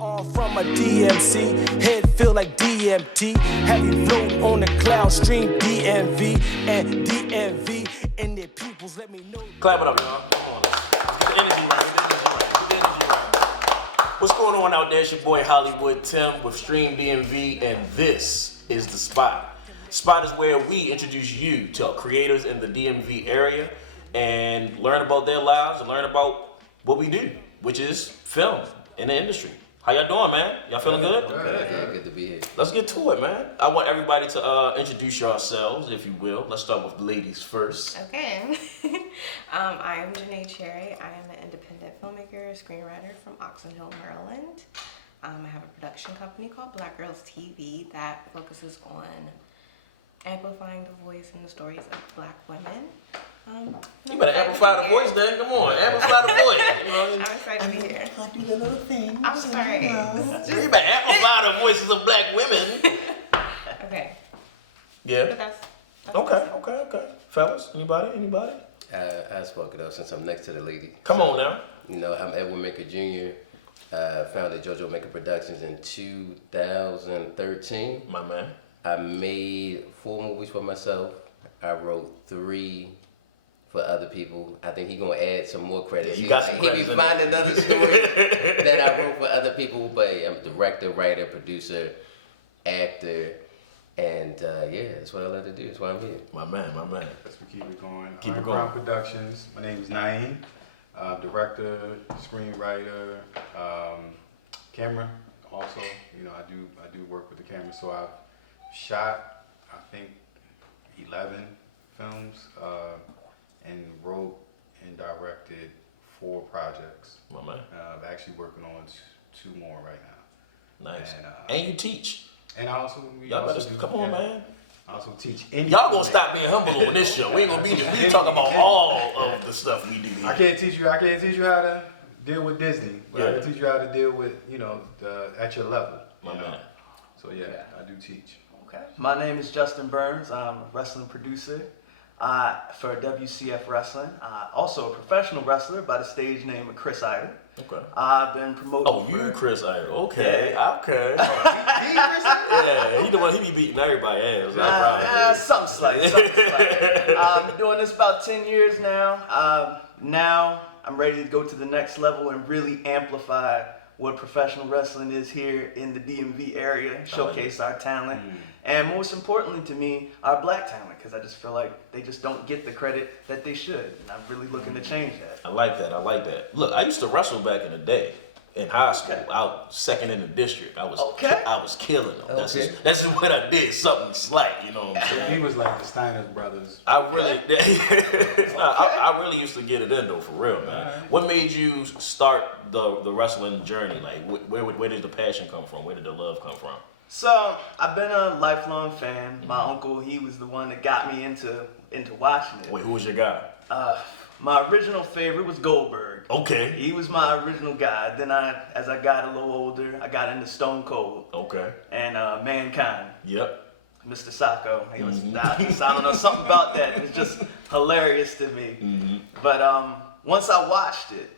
All from a DMC, head feel like DMT. Heavy float on the cloud, stream DMV and D.M.V. and their pupils let me know. Clap it up, y'all. Come on. Get the energy right. Get the energy right. What's going on out there? It's your boy Hollywood Tim with StreamDMV, and this is The Spot. Spot is where we introduce you to creators in the DMV area and learn about their lives and learn about what we do, which is film in the industry. How y'all doing, man? Y'all feeling good? Good to be here. Let's get to it, man. I want everybody to introduce yourselves, if you will. Let's start with ladies first. Okay. I am Janai. I am an independent filmmaker, screenwriter from Oxon Hill, Maryland. I have a production company called Black Girls TV that focuses on amplifying the voice and the stories of Black women. You better amplify the voice, then. Come on, amplify the voice. You know, I'm excited to be here. I do the little thing. I'm sorry. You better amplify the voices of Black women. Okay. Yeah. But that's Okay. Fellas, anybody? I spoke it up since I'm next to the lady. Come on now. You know, I'm Edwin Maker Jr. Founded JoJo Maker Productions in 2013. My man. I made 4 movies for myself. I wrote 3 for other people. I think he's gonna add some more credits. Yeah, you got some he be credits in finding another story that I wrote for other people, but I'm a director, writer, producer, actor, and yeah, that's what I like to do. That's why I'm here. My man. Let's keep it going. Keep it Underground Productions. My name is Naim. Director, screenwriter, camera. Also, you know, I do work with the camera. So I've shot, I think, 11 films, and wrote and directed 4 projects. My man. I'm actually working on 2 more right now. Nice. And you teach. And I also, Y'all better come on, man. I also teach. Y'all gonna stop being humble on this show. We ain't gonna be there. We talk about all of the stuff we do here. I can't teach you how to deal with Disney, but I can teach you how to deal with, you know, at your level. My man. So yeah, I do teach. Okay. My name is Justin Burns. I'm a wrestling producer for WCF Wrestling. Also a professional wrestler by the stage name of Chris Ida. Okay. I've been promoted. Oh, you Chris Ida. Okay. Yeah. Okay. Yeah, he the one, he be beating everybody ass. Some slight. I've been doing this about 10 years now. Now I'm ready to go to the next level and really amplify what professional wrestling is here in the DMV area, showcase our talent, and most importantly to me, our Black talent, because I just feel like they just don't get the credit that they should, and I'm really looking to change that. I like that. Look, I used to wrestle back in the day. In high school, I was second in the district. I was killing them. That's just what I did. Something slight, you know what I'm saying? He was like the Steiner brothers. I really used to get it in though, for real, man. Right. What made you start the wrestling journey? Like, where did the passion come from? Where did the love come from? So I've been a lifelong fan. My uncle, he was the one that got me into watching it. Wait, who was your guy? My original favorite was Goldberg. Okay. He was my original guy. Then as I got a little older, I got into Stone Cold. Okay. And Mankind. Yep. Mr. Sacco. He was, I don't know, something about that. It was just hilarious to me. Mm-hmm. But once I watched it,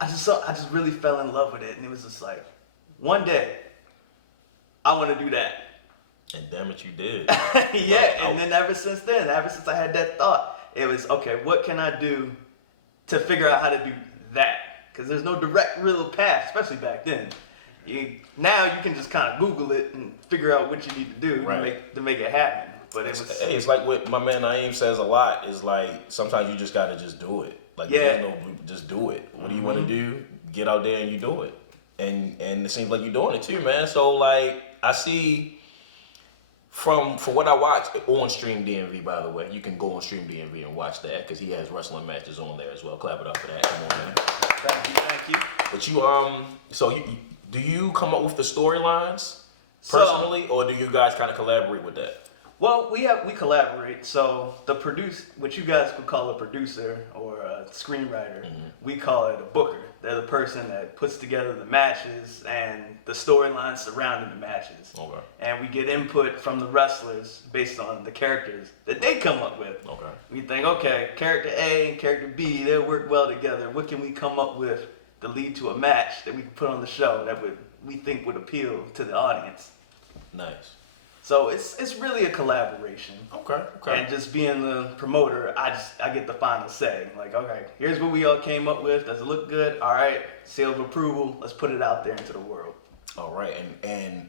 I just really fell in love with it. And it was just like, one day, I want to do that. And damn it, you did. Yeah, and then ever since I had that thought, it was, okay, what can I do to figure out how to do that? Because there's no direct real path, especially back then. Now you can just kind of Google it and figure out what you need to do to make it happen. But it's like what my man Naim says a lot, is like, sometimes you just gotta just do it. Like, just do it. What do you want to do? Get out there and you do it. And it seems like you're doing it too, man. So like, I see from what I watch on StreamDMV, by the way, you can go on StreamDMV and watch that, because he has wrestling matches on there as well. Clap it up for that. Come on, man. Thank you. But do you come up with the storylines personally, or do you guys kind of collaborate with that? Well, we collaborate. So what you guys could call a producer or a screenwriter, we call it a booker. They're the person that puts together the matches and the storylines surrounding the matches. Okay. And we get input from the wrestlers based on the characters that they come up with. Okay. We think, okay, character A and character B, they'll work well together. What can we come up with to lead to a match that we could put on the show that we think would appeal to the audience. Nice. So it's really a collaboration. Okay. And just being the promoter, I get the final say. Like, okay, here's what we all came up with. Does it look good? All right, seal of approval. Let's put it out there into the world. All right, and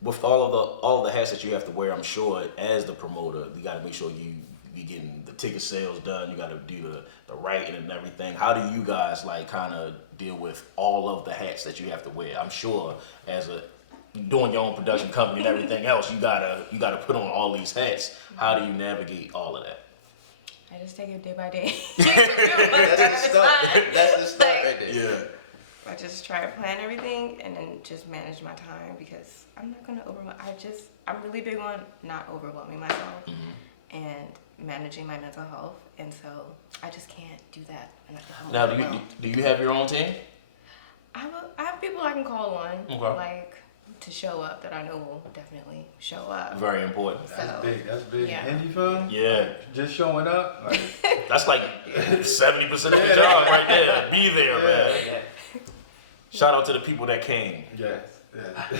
with all of the hats that you have to wear, I'm sure as the promoter, you got to make sure you getting the ticket sales done. You got to do the writing and everything. How do you guys like kind of deal with all of the hats that you have to wear? I'm sure as doing your own production company and everything else, you gotta put on all these hats. How do you navigate all of that? I just take it day by day. That's the start. That's the start right there. Yeah. I just try to plan everything and then just manage my time because I'm not gonna overwhelm. I'm really big on not overwhelming myself and managing my mental health, and so I just can't do that. Now, do you have your own team? I have people I can call on, Okay. like to show up that I know will definitely show up. Very important. That's big. That's big. Yeah. Indie film. Yeah. Just showing up. Like, That's like 70% of the job right there. Be there, man. Yeah. Shout out to the people that came. yes. Yeah.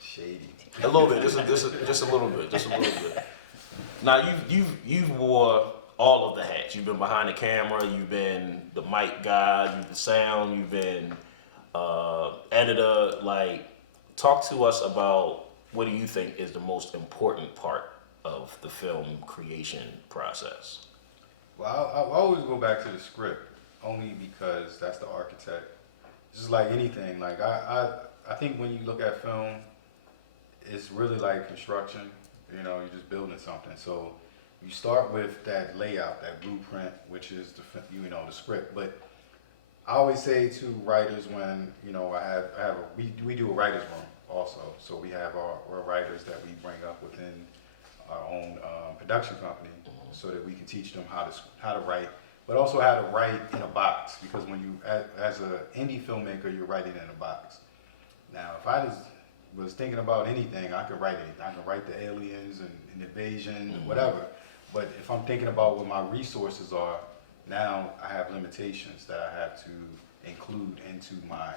Shady. A little bit, just a little bit. Now you've wore all of the hats. You've been behind the camera. You've been the mic guy. You've been sound. You've been editor. Like, talk to us about what do you think is the most important part of the film creation process? Well, I always go back to the script only because that's the architect. Just like anything, like I think when you look at film, it's really like construction. You know, you're just building something. So you start with that layout, that blueprint, which is the script. But I always say to writers when we do a writers room also. So we have our writers that we bring up within our own production company, so that we can teach them how to write, but also how to write in a box. Because when you as an indie filmmaker, you're writing in a box. Now, if I was thinking about anything, I could write it. I can write the aliens and invasion and whatever. But if I'm thinking about what my resources are, now I have limitations that I have to include into my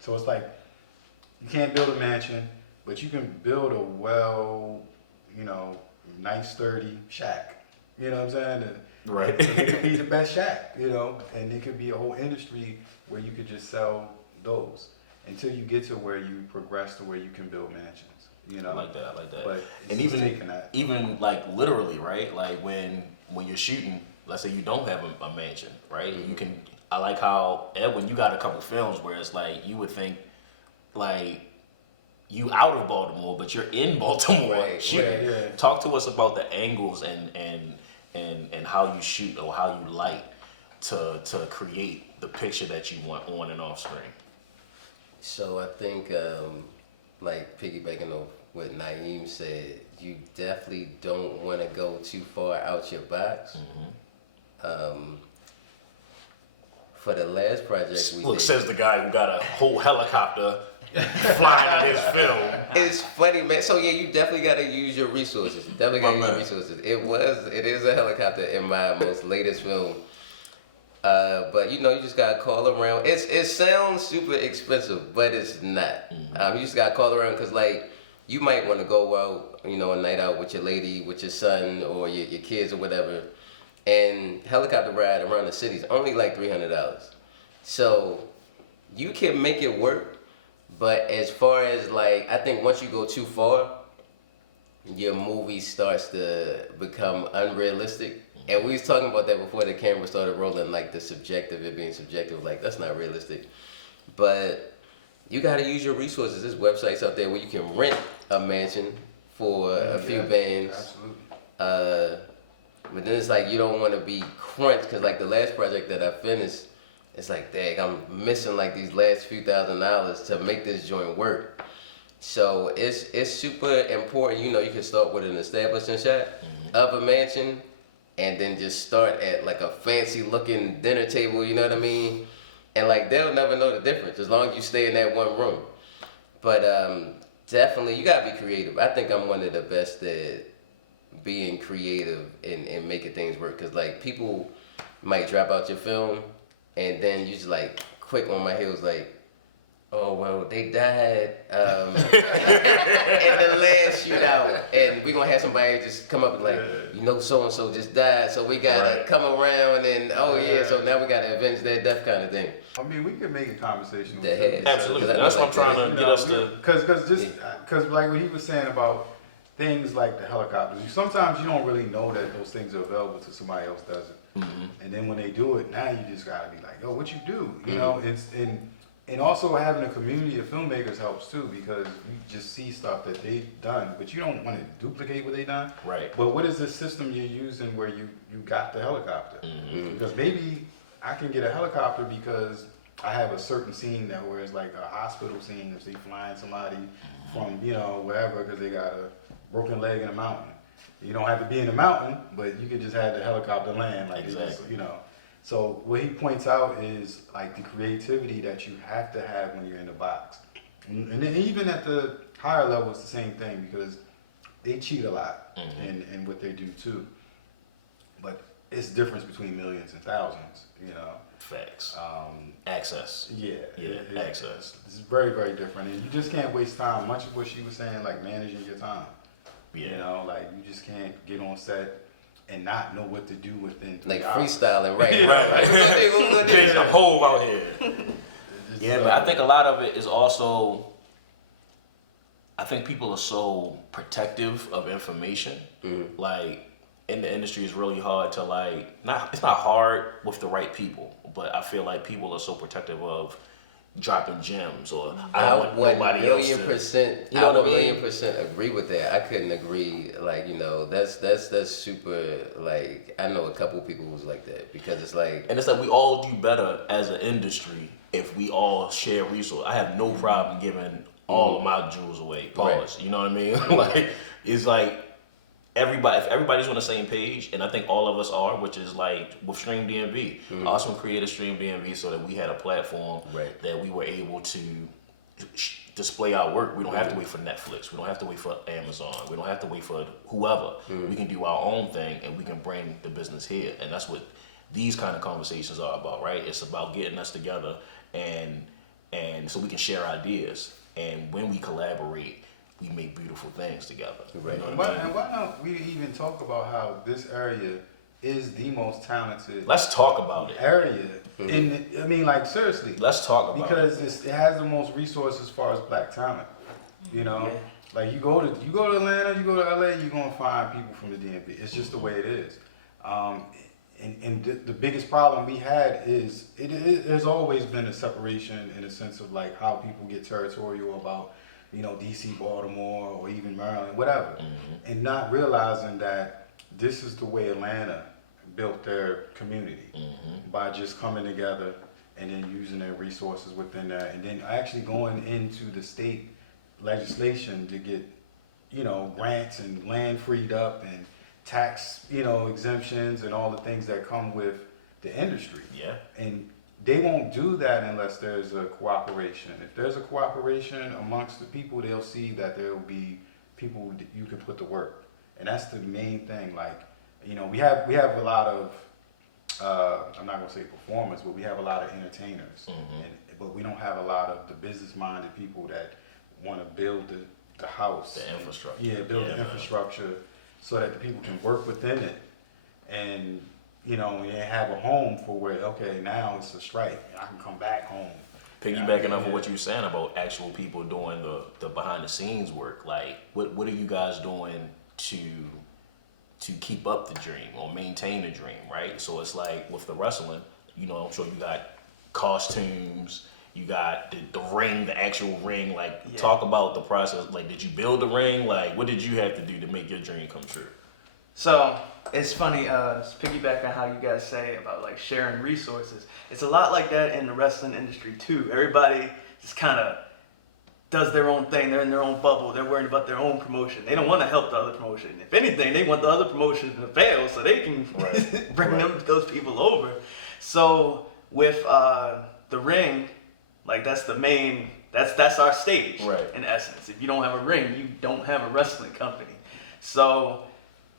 so it's like you can't build a mansion, but you can build a nice sturdy shack. You know what I'm saying? Right. And it could be the best shack, and it could be a whole industry where you could just sell those until you get to where you progress to where you can build mansions. I like that. But And it's just taking that. even like literally, right? Like when you're shooting, let's say you don't have a mansion, right? You can. I like how Edwin, you got a couple films where it's like you would think like you out of Baltimore, but you're in Baltimore shooting. Right, yeah. Talk to us about the angles and how you shoot or how you light to create the picture that you want on and off screen. So I think, like piggybacking on what Naim said, you definitely don't want to go too far out your box. For the last project we did, Says the guy who got a whole helicopter flying in his film. it's funny, man. So yeah, you definitely got to use your resources. You definitely got to use your resources. It is a helicopter in my most latest film. But you just gotta call around. It sounds super expensive, but it's not. You just gotta call around because like you might want to go out, a night out with your lady, with your son, or your kids or whatever. And helicopter ride around the city is only like $300. So you can make it work, but as far as like I think once you go too far, your movie starts to become unrealistic. And we was talking about that before the camera started rolling, like it being subjective, like that's not realistic. But you gotta use your resources. There's websites out there where you can rent a mansion for a few bands. Absolutely. But then it's like you don't want to be crunched, because like the last project that I finished, it's like, dang, I'm missing like these last few $1,000s to make this joint work. So it's super important. You can start with an establishing shot of a mansion, and then just start at like a fancy looking dinner table, you know what I mean? And like they'll never know the difference as long as you stay in that one room. But definitely you gotta be creative. I think I'm one of the best at being creative and making things work. Cause like people might drop out your film and then you just like quick on my heels like, oh well, they died in the last shootout, and we're gonna have somebody just come up and like, you know, so and so just died, so we gotta come around and so now we gotta avenge their death kind of thing. I mean, we could make a conversation. Absolutely. That's what I'm trying to get us to. Because like what he was saying about things like the helicopters, sometimes you don't really know that those things are available to somebody else does it. And then when they do it, now you just gotta be like, yo, what you do? You know, and also having a community of filmmakers helps too, because you just see stuff that they've done, but you don't want to duplicate what they've done. Right. But what is the system you're using where you got the helicopter? Because maybe I can get a helicopter because I have a certain scene that where it's like a hospital scene, if they flying somebody from, you know, wherever because they got a broken leg in a mountain. You don't have to be in the mountain, but you could just have the helicopter land, like exactly. You know. So what he points out is like the creativity that you have to have when you're in the box. And then even at the higher level, it's the same thing because they cheat a lot in what they do too. But it's the difference between millions and thousands, you know. Facts. Access. Yeah, access. It's very, very different. And you just can't waste time. Much of what she was saying, like managing your time. Yeah. You know, like you just can't get on set and not know what to do within 3 like hours. freestyling, right? There's a hole out here. Yeah, but I think a lot of it is also, I think people are so protective of information. Like in the industry, it's really hard to like, it's not hard with the right people, but I feel like people are so protective of dropping gems, or I don't want nobody else to. You know what I mean? 1,000,000% agree with that. I couldn't agree. Like, you know, that's super. Like, I know a couple people who's like that because it's like, and it's like we all do better as an industry if we all share resources. I have no problem giving all of my jewels away, polished. You know what I mean? Like, it's like if everybody's on the same page, and I think all of us are, which is like with StreamDMV. Awesome created StreamDMV so that we had a platform that we were able to display our work. We don't have to wait for Netflix. We don't have to wait for Amazon. We don't have to wait for whoever. We can do our own thing, and we can bring the business here. And that's what these kind of conversations are about, right? It's about getting us together, and so we can share ideas. And when we collaborate, we make beautiful things together. Right. You know what I mean? And why don't we even talk about how this area is the most talented Let's talk about it. area. I mean, like seriously. Let's talk about because it has the most resources as far as black talent. You know, like you go to Atlanta, you go to LA, you're gonna find people from the DMV. It's just the way it is. And the biggest problem we had is there's always been a separation in a sense of like how people get territorial about, you know, DC, Baltimore, or even Maryland, whatever, and not realizing that this is the way Atlanta built their community by just coming together and then using their resources within that, and then actually going into the state legislation to get, you know, grants and land freed up and tax, you know, exemptions and all the things that come with the industry. Yeah. And they won't do that unless there's a cooperation. If there's a cooperation amongst the people, they'll see that there will be people that you can put to work. And that's the main thing. Like, you know, we have a lot of, I'm not gonna say performers, but we have a lot of entertainers. But we don't have a lot of the business-minded people that want to build the house. The infrastructure. Build the infrastructure so that the people can work within it. And you know, and have a home for where, okay, now it's a strike, I can come back home. Piggybacking off of what you were saying about actual people doing the behind the scenes work, like what are you guys doing to keep up the dream or maintain the dream, right? So it's like with the wrestling, you know, I'm sure you got costumes, you got the ring, the actual ring, like talk about the process. Like, did you build the ring? Like, what did you have to do to make your dream come true? So it's funny, just piggyback on how you guys say about like sharing resources. It's a lot like that in the wrestling industry too. Everybody just kind of does their own thing. They're in their own bubble. They're worried about their own promotion. They don't want to help the other promotion. If anything, they want the other promotion to fail so they can bring those people over. So with the ring, like that's the main, that's our stage in essence. If you don't have a ring, you don't have a wrestling company. So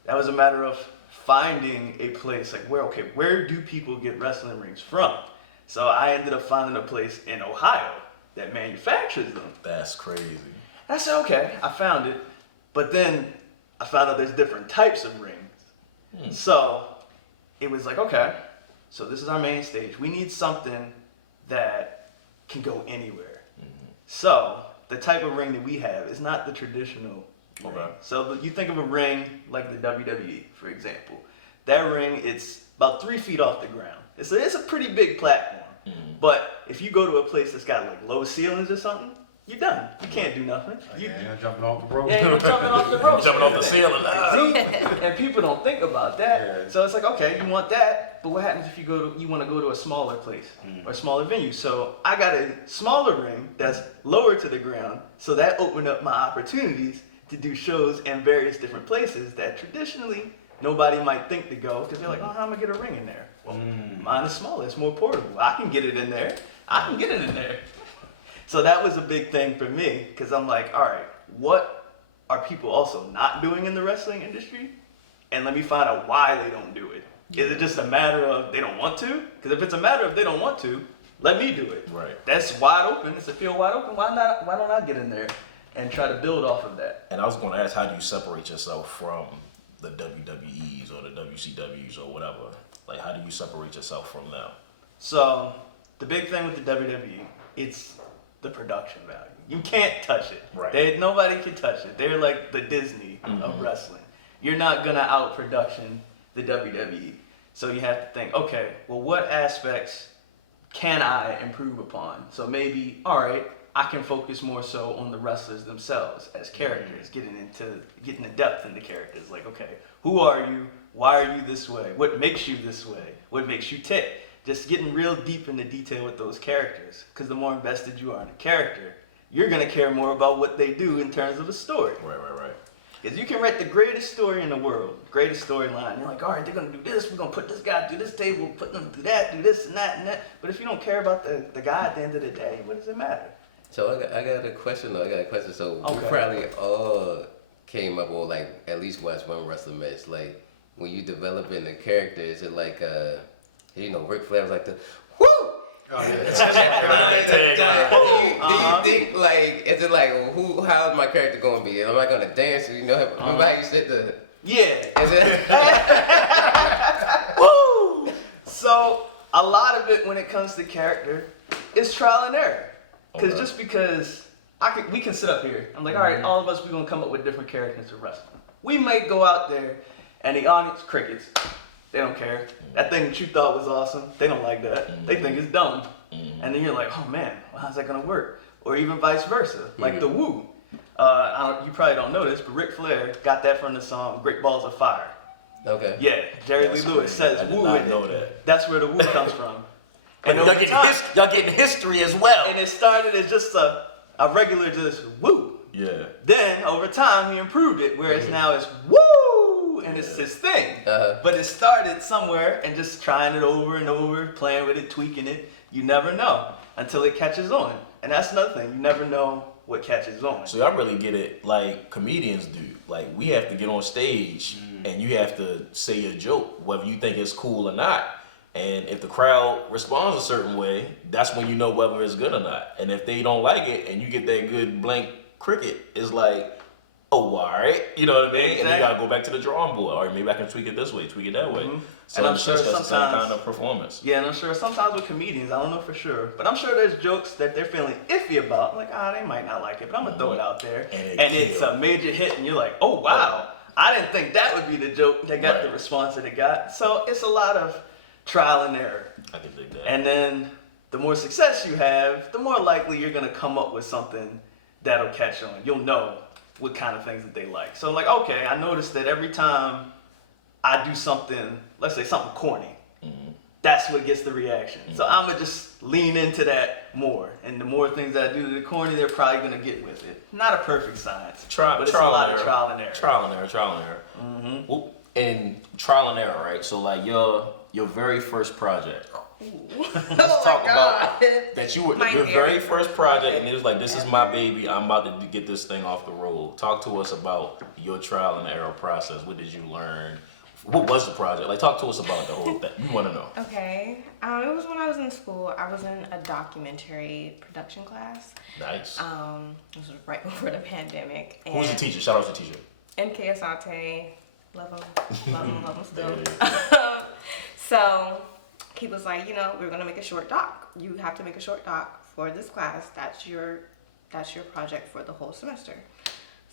that was a matter of finding a place like where do people get wrestling rings from? So I ended up finding a place in Ohio that manufactures them. That's crazy. I said, okay, I found it. But then I found out there's different types of rings. So it was like, okay, so this is our main stage. We need something that can go anywhere. So the type of ring that we have is not the traditional ring. So you think of a ring like the WWE, for example. That ring, it's about 3 feet off the ground. It's a pretty big platform. But if you go to a place that's got like low ceilings or something, you're done. You can't do nothing. You're jumping off the rope. Yeah, you're jumping off the rope. Jumping off the ceiling. See? And people don't think about that. Yeah. So it's like, okay, you want that, but what happens if you want to go to a smaller place or a smaller venue? So I got a smaller ring that's lower to the ground, so that opened up my opportunities to do shows in various different places that traditionally nobody might think to go, because they're like, oh, how am I gonna get a ring in there? Well, mine is smaller, it's more portable. I can get it in there. I can get it in there. So that was a big thing for me, because I'm like, all right, what are people also not doing in the wrestling industry? And let me find out why they don't do it. Is it just a matter of they don't want to? Because if it's a matter of they don't want to, let me do it. Right. That's wide open. It's a field wide open. Why don't I get in there and try to build off of that? And I was going to ask, how do you separate yourself from the WWEs or the WCWs or whatever? Like, how do you separate yourself from them? So the big thing with the WWE, it's the production value. You can't touch it. Right. Nobody can touch it. They're like the Disney of wrestling. You're not gonna out-production the WWE. So you have to think, okay, well, what aspects can I improve upon? So maybe, all right, I can focus more so on the wrestlers themselves as characters, getting the depth into characters. Like, okay, who are you? Why are you this way? What makes you this way? What makes you tick? Just getting real deep into detail with those characters. Because the more invested you are in a character, you're going to care more about what they do in terms of the story. Right. Because you can write the greatest story in the world, greatest storyline. You're like, all right, they're going to do this. We're going to put this guy through this table, put them through that, do this and that and that. But if you don't care about the guy at the end of the day, what does it matter? So I got a question though. So Okay. we probably all came up or like at least watched one wrestling match. Like when you developing the character, is it like Ric Flair was like the woo? Oh, yeah. Do you think like is it like how is my character gonna be? Am I gonna dance? Remember how you said the Yeah. is it? Woo! So a lot of it when it comes to character is trial and error. Because because we can sit up here. I'm like, all right, all of us, we're going to come up with different characters for wrestling. We might go out there and the audience, crickets. They don't care. That thing that you thought was awesome, they don't like that. They think it's dumb. And then you're like, oh man, well, how's that going to work? Or even vice versa, like the woo. You probably don't know this, but Ric Flair got that from the song Great Balls of Fire. Okay. Yeah, Jerry Lee Lewis says woo in it. Know that. That's where the woo comes from. And y'all getting history as well. And it started as just a regular just woo. Yeah. Then over time he improved it, whereas now it's woo, and it's his thing. But it started somewhere and just trying it over and over, playing with it, tweaking it. You never know until it catches on. And that's another thing. You never know what catches on. So y'all really get it like comedians do. Like we have to get on stage and you have to say a joke, whether you think it's cool or not. And if the crowd responds a certain way, that's when you know whether it's good or not. And if they don't like it and you get that good blank cricket, it's like, oh, all right. You know what I mean? Exactly. And you got to go back to the drawing board. Or maybe I can tweak it this way, tweak it that way. So And I'm it's sure just the same sometimes- kind of performance. Yeah, and I'm sure sometimes with comedians, I don't know for sure, but I'm sure there's jokes that they're feeling iffy about. Like, they might not like it, but I'm going to throw it out there. And it's a major hit, and you're like, oh, wow. I didn't think that would be the joke that got the response that it got. So it's a lot of trial and error. I can dig that. And then the more success you have, the more likely you're going to come up with something that'll catch on. You'll know what kind of things that they like. So like, okay, I noticed that every time I do something, let's say something corny, that's what gets the reaction. So I'm going to just lean into that more. And the more things that I do to the corny, they're probably going to get with it. Not a perfect science, but it's a lot of trial and error. Trial and error. Well, and trial and error, right? So like your very first project. Let's talk about that. You were your very first project, and it was like, this is my baby. I'm about to get this thing off the road. Talk to us about your trial and error process. What did you learn What was the project? Like, talk to us about the whole thing. We want to know. Okay. It was when I was in school. I was in a documentary production class. Nice. This was right before the pandemic. Who's the teacher? Shout out to the teacher. MK Asante. Love him still. Yeah. So he was like, you know, we're gonna make a short doc. You have to make a short doc for this class. That's your project for the whole semester.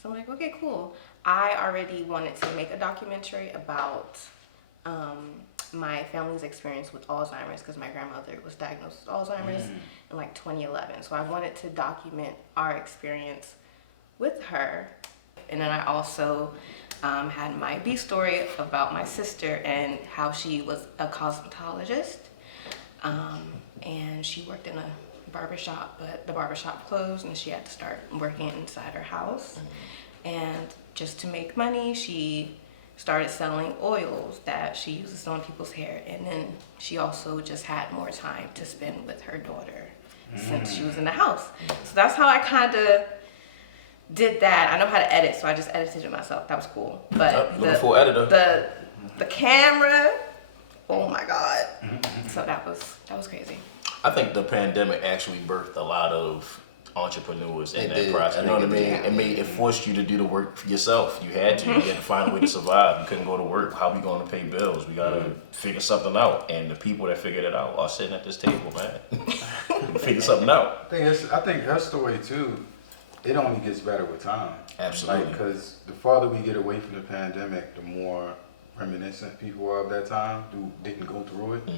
So I'm like, okay, cool. I already wanted to make a documentary about my family's experience with Alzheimer's because my grandmother was diagnosed with Alzheimer's in like 2011. So I wanted to document our experience with her. And then I also had my B story about my sister and how she was a cosmetologist. And she worked in a barbershop, but the barbershop closed and she had to start working inside her house. And just to make money, she started selling oils that she uses on people's hair. And then she also just had more time to spend with her daughter since she was in the house. So that's how I kind of did that. I know how to edit, so I just edited it myself. That was cool. But the camera, oh my God. So that was crazy. I think the pandemic actually birthed a lot of entrepreneurs in that process. You know what I mean? It forced you to do the work for yourself. You had to. You had to find a way to survive. You couldn't go to work. How we going to pay bills? We got to figure something out. And the people that figured it out are sitting at this table, man. Figure something out. I think that's the way too. It only gets better with time. Absolutely. Because the farther we get away from the pandemic, the more reminiscent people are of that time who didn't go through it.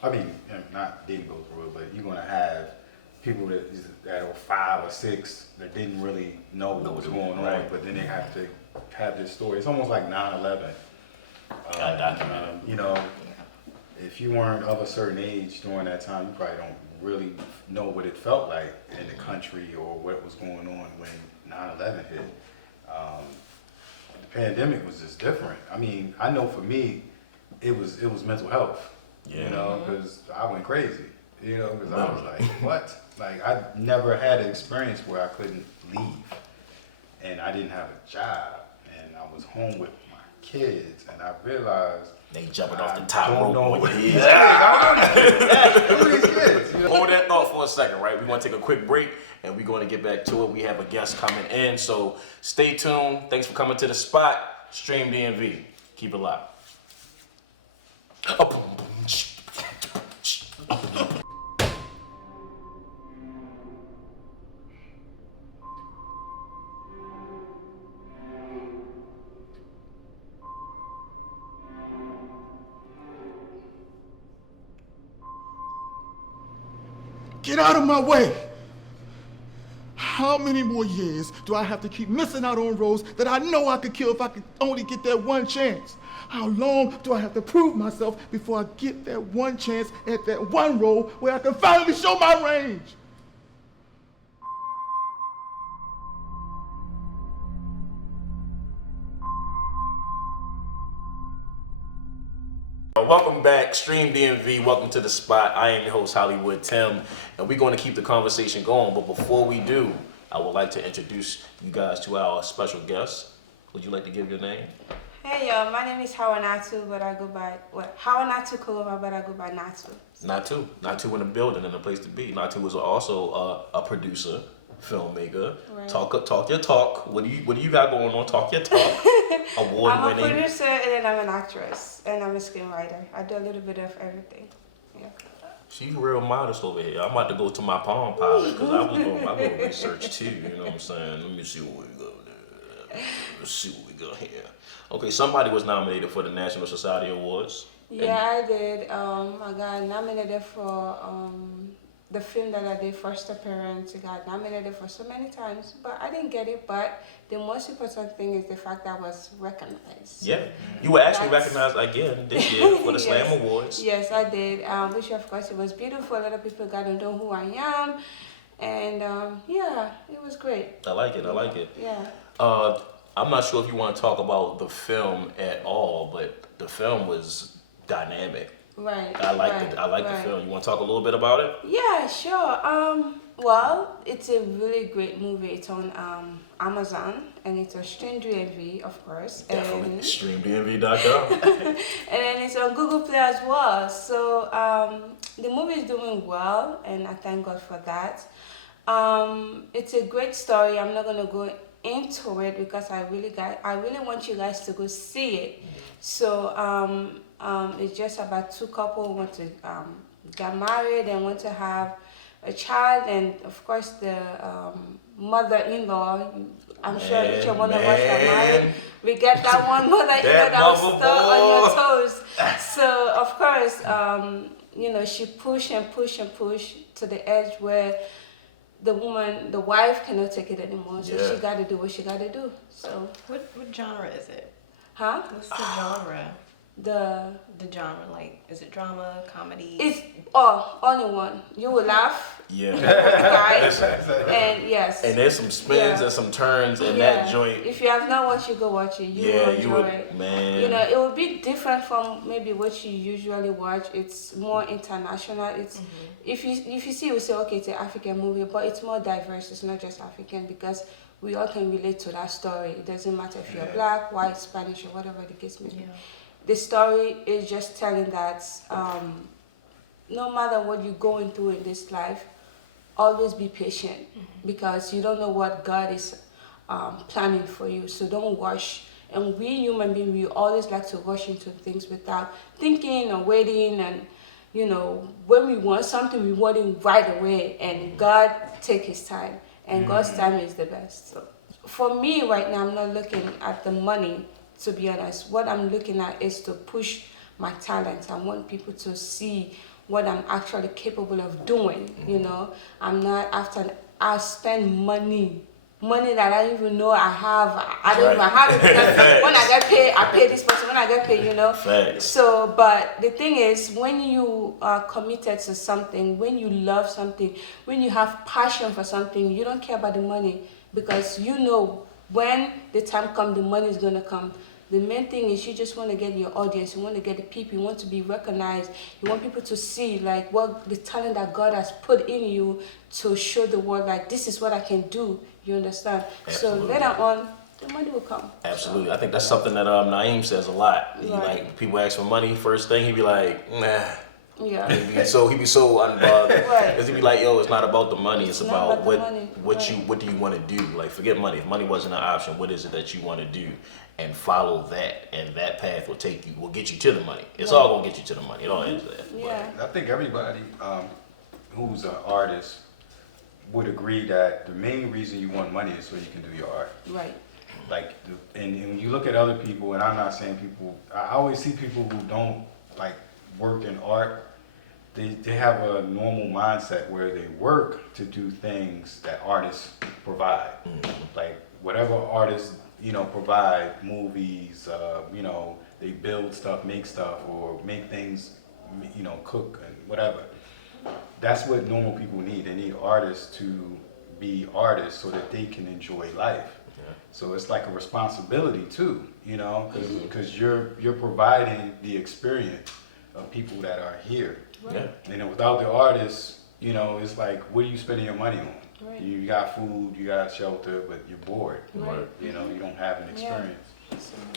I mean, not didn't go through it, but you're going to have people that are 5 or 6 that didn't really know what was going on, but then they have to have this story. It's almost like 9/11. You know, if you weren't of a certain age during that time, you probably don't really know what it felt like in the country or what was going on when 9/11 hit. The pandemic was just different. I mean, I know for me, it was mental health. You know, because I went crazy. You know, because I was like, what? Like, I never had an experience where I couldn't leave, and I didn't have a job, and I was home with my kids, and I realized they jumping off the top rope on your head. Hold that thought for a second, right? We're going to take a quick break, and we're going to get back to it. We have a guest coming in, so stay tuned. Thanks for coming to the spot. StreamDMV. Keep it locked. Get out of my way! How many more years do I have to keep missing out on roles that I know I could kill if I could only get that one chance? How long do I have to prove myself before I get that one chance at that one role where I can finally show my range? Welcome back, StreamDMV. Welcome to the spot. I am your host, Hollywood Tim, and we're going to keep the conversation going. But before we do, I would like to introduce you guys to our special guest. Would you like to give your name? Hey y'all, my name is Natu, but I go by Natu Koroma, but I go by Natu. Natu in the building and a place to be. Natu is also a producer, filmmaker. Right. Talk your talk. What do you got going on? Talk your talk. Award winning. I'm a producer and then I'm an actress and I'm a screenwriter. I do a little bit of everything. Yeah. She's real modest over here. I'm about to go to my Palm Pilot because I was doing my little research too. You know what I'm saying? Let me see what we got there. Let's see what we got here. Okay, somebody was nominated for the National Society Awards. Yeah, I did. I got nominated for the film that I did, First Appearance. I got nominated for so many times, but I didn't get it. But the most important thing is the fact that I was recognized. Yeah, you were actually recognized again this year for the Slam Awards. Yes, I did. Which of course it was beautiful. A lot of people got to know who I am, and yeah, it was great. I like it. Yeah. I'm not sure if you want to talk about the film at all, but the film was dynamic. Right. I like the film. You want to talk a little bit about it? Yeah, sure. Well, it's a really great movie. It's on Amazon and it's on StreamDMV, of course. Definitely. And, StreamDMV.com. and then it's on Google Play as well. So the movie is doing well, and I thank God for that. It's a great story. I'm not gonna go into it because I really want you guys to go see it. So it's just about two couples who want to get married and want to have a child, and of course the mother-in-law. I'm sure each one of us are married. We get that one mother-in-law that was stuck on your toes. So of course, she push and push and push to the edge where the wife cannot take it anymore. So she got to do what she got to do. So What genre is it? huh? What's the genre? The The genre, like, is it drama, comedy? It's only one. You will laugh, Yeah. right? And yes. And there's some spins and some turns in that joint. If you have not watched it, go watch it. You will enjoy it. Man. It will be different from maybe what you usually watch. It's more international. It's if you see, you say, okay, it's an African movie, but it's more diverse. It's not just African because we all can relate to that story. It doesn't matter if you're black, white, Spanish, or whatever the case may be. The story is just telling that no matter what you're going through in this life, always be patient because you don't know what God is planning for you. So don't rush. And we human beings, we always like to rush into things without thinking or waiting. And, when we want something, we want it right away. And God take his time. And God's time is the best. So for me right now, I'm not looking at the money. To be honest, what I'm looking at is to push my talents. I want people to see what I'm actually capable of doing. I'm not after I spend money that I don't even know I have. I don't even have it because when I get paid, I pay this person. When I get paid, Facts. So, but the thing is, when you are committed to something, when you love something, when you have passion for something, you don't care about the money because when the time comes, the money is gonna come. The main thing is you just want to get your audience, you want to get the people, you want to be recognized, you want people to see like what the talent that God has put in you to show the world like this is what I can do. You understand? Absolutely. So later on, the money will come. Absolutely. I think that's something that Naim says a lot. He, like people ask for money, first thing he'd be like, nah. Yeah. He'd be so unbothered. Right. Cause he'd be like, yo, it's not about the money. It's about what do you want to do? Like, forget money. If money wasn't an option, what is it that you want to do? And follow that, and that path will get you to the money. It's all gonna get you to the money. It all ends there. Yeah. I think everybody who's an artist would agree that the main reason you want money is so you can do your art. Right. Like, and when you look at other people, and I'm not saying people, I always see people who don't like work in art. They have a normal mindset where they work to do things that artists provide. Like whatever artists provide, movies, they build stuff, make stuff, or make things, cook and whatever. That's what normal people need. They need artists to be artists so that they can enjoy life. Yeah. So it's like a responsibility too, because you're providing the experience of people that are here. Right. And without the artists, it's like, what are you spending your money on? Right. You got food, you got shelter, but you're bored. Right. You don't have an experience.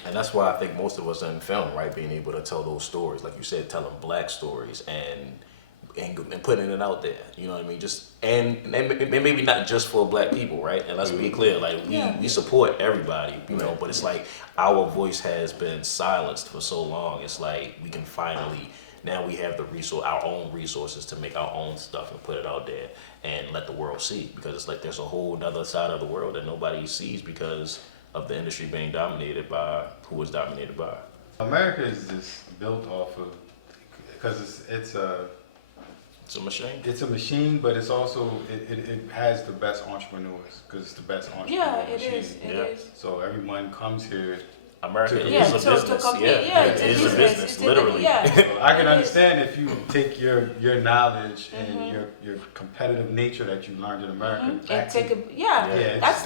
And that's why I think most of us in film, right, being able to tell those stories, like you said, telling black stories and putting it out there. You know what I mean? And maybe not just for black people, right? And let's be clear, like we support everybody, but it's like our voice has been silenced for so long. It's like we can finally. Now we have our own resources to make our own stuff and put it out there and let the world see. Because it's like there's a whole other side of the world that nobody sees because of the industry being dominated by who it's dominated by. America is just built off of, because it's a machine. It's a machine, but it's also it has the best entrepreneurs because it's the best entrepreneur machine. It is. So everyone comes here. America is a business. It is a business, literally. So I can understand if you take your knowledge and your competitive nature that you learned in America and take it. That's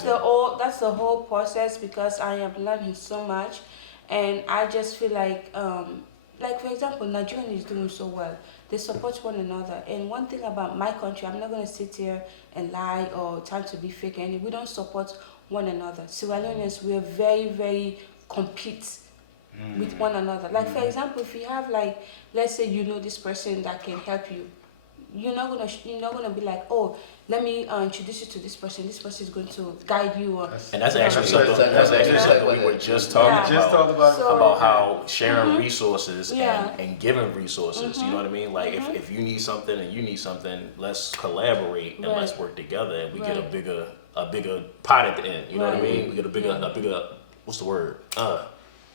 the whole process because I am learning so much, and I just feel like like for example, Nigerian is doing so well. They support one another. And one thing about my country, I'm not going to sit here and lie or try to be fake. And we don't support one another. Sierra Leoneans, we are very, very compete with one another. Like for example, if you have like, let's say you know this person that can help you, you're not gonna be like, oh, let me introduce you to this person. This person is going to guide you. And that's actually something we were just talking about how sharing resources and giving resources. You know what I mean? Like if you need something and you need something, let's collaborate and let's work together, and we get a bigger pot at the end. You know what I mean? We get a bigger what's the word?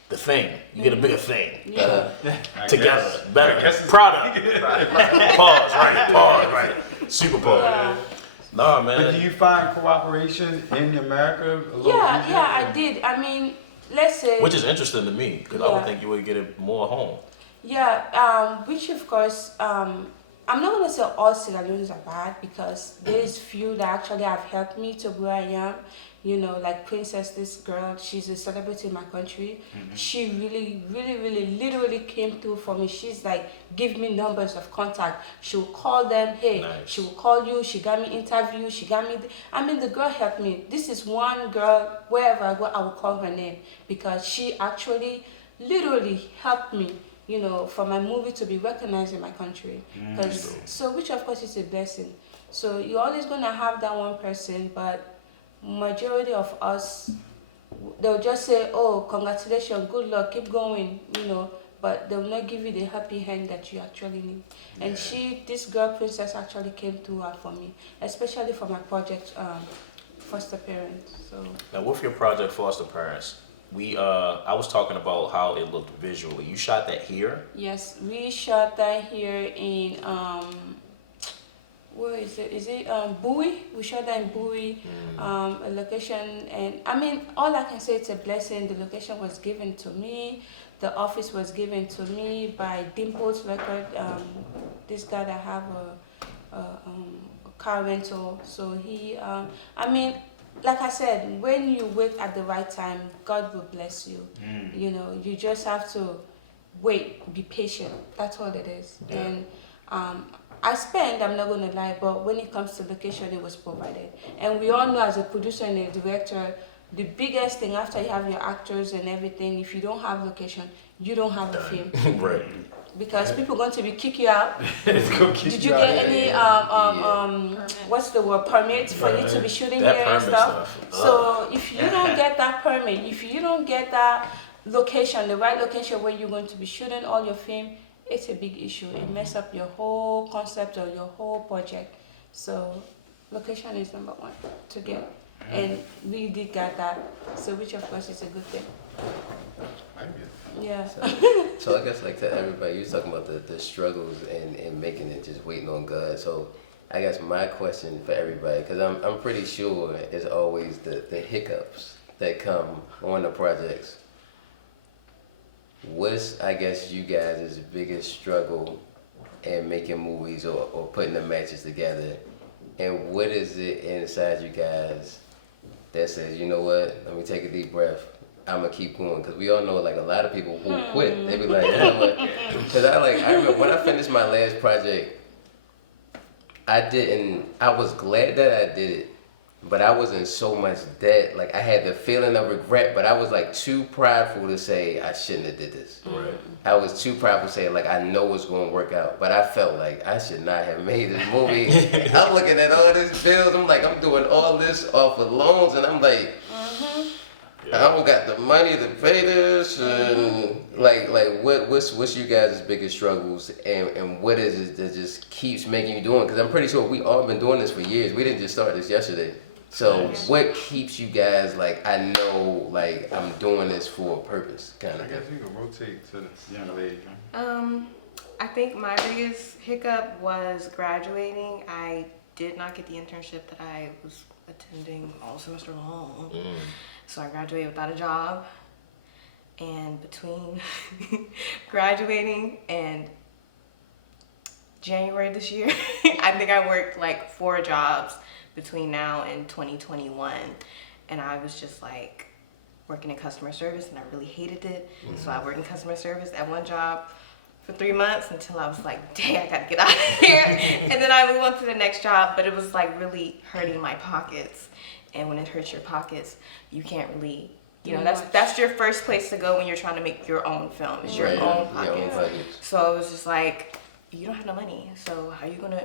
The thing. You get a bigger thing. Together. Better. Product. Pause, right. Super pause. Yeah. Nah, man. But do you find cooperation in America a little easier? I did. I mean, let's say... Which is interesting to me, because I would think you would get it more home. Yeah, which of course, I'm not going to say all Sierra Leoneans are bad, because there's few that actually have helped me to where I am. You know, like Princess, this girl, she's a celebrity in my country. She really, literally came through for me. She's like, give me numbers of contact. She'll call them, hey, she will call you. She got me interview. She got me, the girl helped me. This is one girl, wherever I go, I will call her name, because she actually literally helped me, you know, for my movie to be recognized in my country. So which of course is a blessing. So you're always going to have that one person, but majority of us, they'll just say, oh, congratulations, good luck, keep going, you know, but they'll not give you the happy hand that you actually need. And this girl Princess actually came through for me, especially for my project, Foster Parents. So now with your project Foster Parents, I was talking about how it looked visually. You shot that here? Yes, we shot that here in where is it? Is it Bowie? We shot that in Bowie, a location, and I mean, all I can say, it's a blessing. The location was given to me. The office was given to me by Dimple's Record. This guy that have a car rental. So he, I mean, like I said, when you wait at the right time, God will bless you. You know, you just have to wait, be patient. That's all it is. And I'm not going to lie, but when it comes to location, it was provided. And we all know, as a producer and a director, the biggest thing after you have your actors and everything, if you don't have location, you don't have the film. Right. Because people are going to be kick you out. Did you out get any what's the word, permit for you to be shooting that here and stuff? So if you don't get that permit, if you don't get that location, the right location where you're going to be shooting all your film, it's a big issue. It messes up your whole concept or your whole project. So location is number one to get. And we did get that, so which of course is a good thing. Yeah. So I guess, like, to everybody, you was talking about the struggles and making it, just waiting on God. So I guess my question for everybody, because I'm pretty sure it's always the hiccups that come on the projects. What's, I guess, you guys' biggest struggle in making movies or putting the matches together? And what is it inside you guys that says, you know what, let me take a deep breath, I'm gonna keep going? Because we all know, like, a lot of people who quit, they be like, you know what? Because I remember when I finished my last project, I was glad that I did it, but I was in so much debt. Like, I had the feeling of regret, but I was like too prideful to say I shouldn't have did this. Right. I was too prideful to say, like, I know it's going to work out, but I felt like I should not have made this movie. I'm looking at all these bills. I'm like, I'm doing all this off of loans, and I'm like, I don't got the money to pay this, and what's you guys' biggest struggles, and what is it that just keeps making you doing? Because I'm pretty sure we all been doing this for years. We didn't just start this yesterday. So what keeps you guys, like, I know, like, I'm doing this for a purpose, kind of? I guess you can rotate to the young lady. I think my biggest hiccup was graduating. I did not get the internship that I was attending all semester long. So I graduated without a job. And between graduating and January this year, I think I worked like 4 jobs between now and 2021. And I was just like working in customer service, and I really hated it. So I worked in customer service at one job. for 3 months until I was like, dang, I gotta get out of here. And then I moved on to the next job, but it was like really hurting my pockets. And when it hurts your pockets, you can't really, you know, that's your first place to go when you're trying to make your own film. It's your own pockets. So it was just like, you don't have no money. So how you gonna,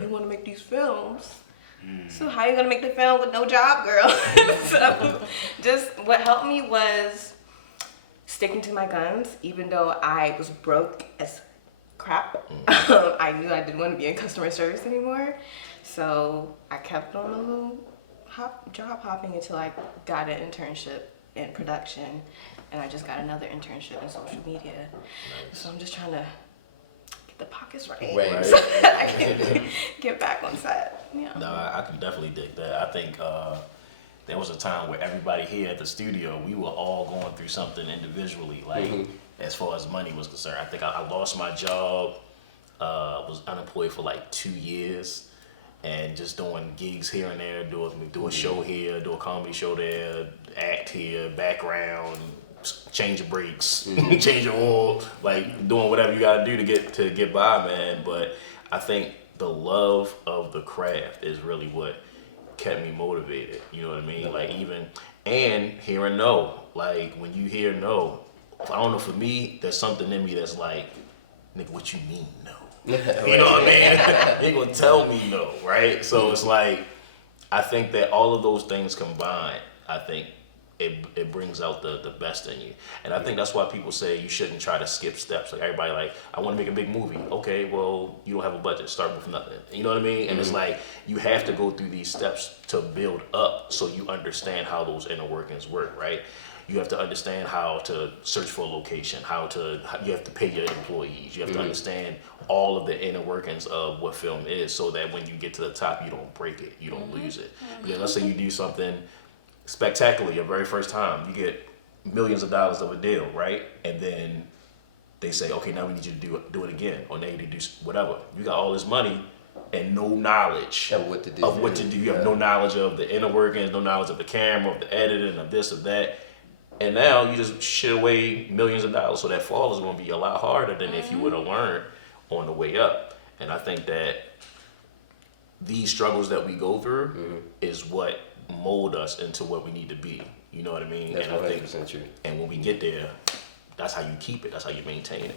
you wanna make these films? So how you gonna make the film with no job, girl? So just what helped me was sticking to my guns, even though I was broke as crap. I knew I didn't want to be in customer service anymore. So I kept on a little job hopping until I got an internship in production, and I just got another internship in social media. So I'm just trying to get the pockets right. So that I can get back on set. Yeah. No, I can definitely dig that. I think there was a time where everybody here at the studio, we were all going through something individually, like as far as money was concerned. I think I lost my job, was unemployed for like 2 years, and just doing gigs here and there, do a show here, do a comedy show there, act here, background, change your brakes, change your oil, like doing whatever you gotta do to get by, man. But I think the love of the craft is really what kept me motivated. You know what I mean? Like and hearing no. Like when you hear no, I don't know, for me, there's something in me that's like, nigga, what you mean no? You know what I mean? They gonna tell me no, right? So it's like, I think that all of those things combined, I think it brings out the best in you. And I think that's why people say you shouldn't try to skip steps. Like everybody like, I want to make a big movie. Okay, well, you don't have a budget. Start with nothing. You know what I mean? And it's like, you have to go through these steps to build up so you understand how those inner workings work, right? You have to understand how to search for a location, you have to pay your employees. You have to understand all of the inner workings of what film is, so that when you get to the top, you don't break it, you don't lose it. Because let's say you do something spectacular your very first time, you get millions of dollars of a deal, right? And then they say, okay, now we need you to do it again, or now you need to do whatever. You got all this money and no knowledge of what to do. You have no knowledge of the inner workings, no knowledge of the camera, of the editing, of this, of that. And now you just shit away millions of dollars. So that fall is going to be a lot harder than if you would have learned on the way up. And I think that these struggles that we go through is what mold us into what we need to be. You know what I mean? That's and I think, 100% true. And when we get there, that's how you keep it. That's how you maintain it.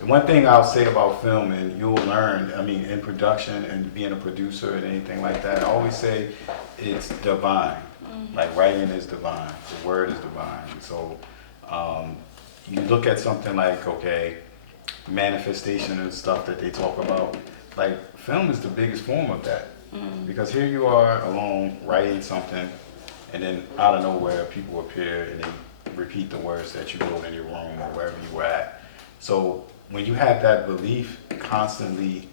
And one thing I'll say about film, and you'll learn, I mean, in production and being a producer and anything like that, I always say it's divine. Like writing is divine, the word is divine. So you look at something like, okay, manifestation and stuff that they talk about, like film is the biggest form of that. Because here you are alone writing something, and then out of nowhere people appear and they repeat the words that you wrote in your room or wherever you were at. So when you have that belief constantly